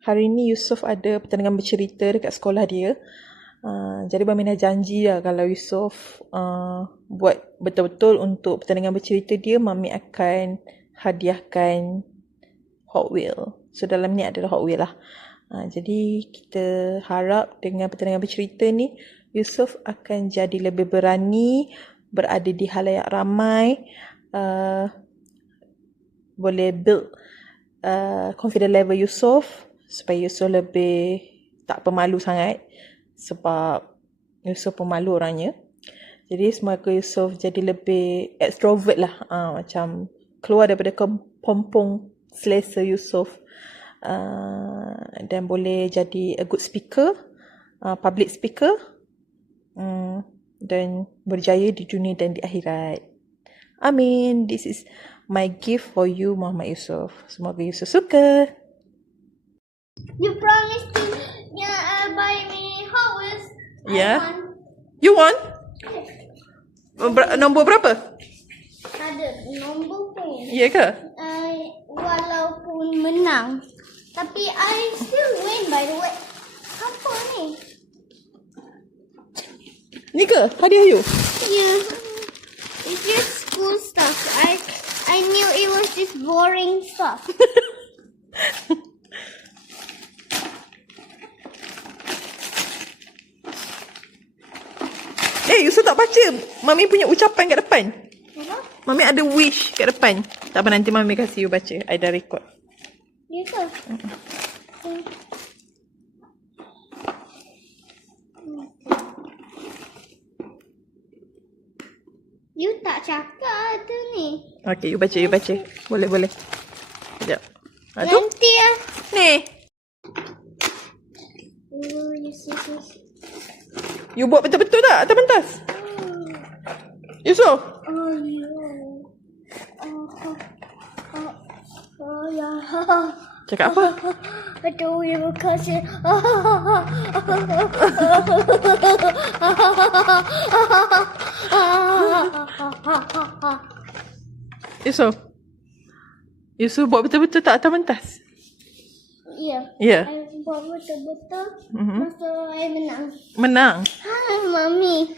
hari ni Yusof ada pertandingan bercerita dekat sekolah dia. Jadi Mami dah janji lah kalau Yusof buat betul-betul untuk pertandingan bercerita dia, Mami akan hadiahkan Hot Wheel. So dalam ni adalah Hot Wheel lah. Jadi kita harap dengan pertandingan bercerita ni Yusof akan jadi lebih berani, berada di halayak ramai, boleh build confident level Yusof supaya Yusof lebih tak pemalu sangat, sebab Yusof pemalu orangnya. Jadi semoga Yusof jadi lebih extrovert lah, macam keluar daripada kepompong selesa Yusof, dan boleh jadi a good speaker, public speaker, dan berjaya di dunia dan di akhirat. Amin. This is my gift for you, Muhammad Yusof. Semoga Yusof suka. You promised to buy me Hot Wheels. Yeah. I want. You won? Nombor berapa? Ada nombor pun. Ya ke? Walaupun menang, tapi I still win by the way. Apa ni? Ni ke hadiah you? Yeah. It's just school stuff. I knew it was just boring stuff. Yusof tak baca Mami punya ucapan kat depan. Apa? Mami ada wish kat depan. Tak apa, nanti Mami kasih you baca. I dah record. Ya ke? You tak cakap tu ni. Okay, you baca. Boleh. Sekejap. Tu. Nanti lah. Ni. Oh, yes. You buat betul-betul tak atas pentas? Yusof? Oh, ya. Oh, ya. Cakap apa? Aduh, terima kasih. Yusof buat betul-betul tak atas pentas? Ya. Ya. I buat betul-betul masa I menang. Menang? Mami.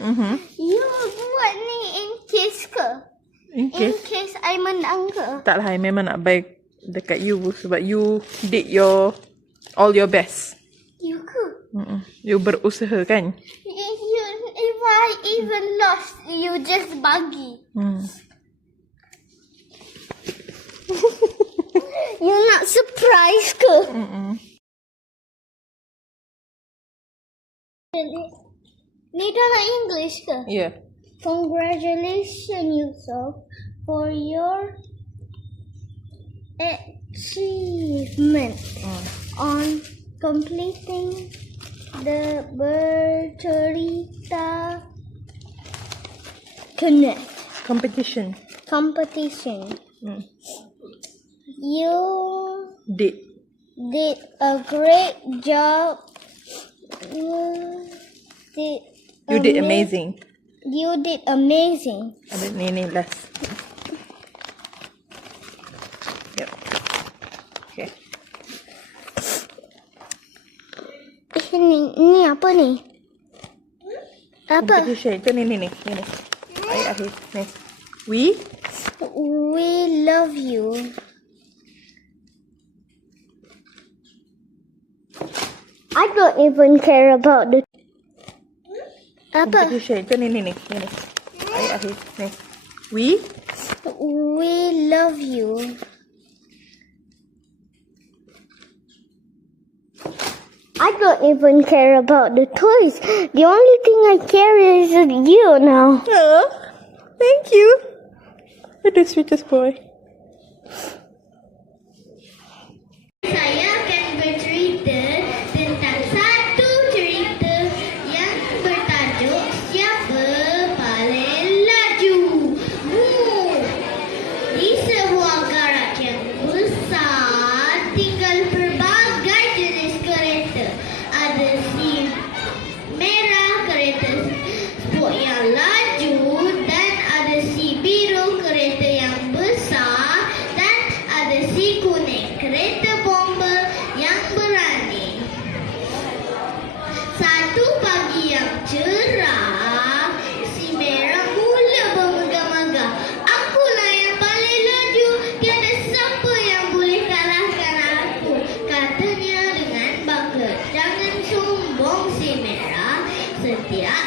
You buat ni in case ke? In In case? case I menang ke? Taklah, I memang nak baik dekat you sebab you did all your best. You ke? You berusaha kan? If I even lost, you just bagi. You nak surprise ke? Ni dalam English ke? Ya. Congratulations, Yusof, for your achievement on completing the Bercerita Connect Competition. You Did a great job. You did amazing. You did amazing. Ada ni last. Yep. Okay. Ni apa ni? Apa? Competition. Itu ni. Akhir. Ni. We love you. I don't even care about the apa? competition. Itu ni. Akhir. Ni. We love you. I don't even care about the toys. The only thing I care is you now. Oh, thank you. You're the sweetest boy. Saya akan bercerita tentang satu cerita yang bertajuk Siapa Paling Laju. Di sebuah garaj yang besar tinggal pelbagai jenis kereta. Ada si merah, kereta sport yang laju, dan ada si biru, kereta yang besar. tidak?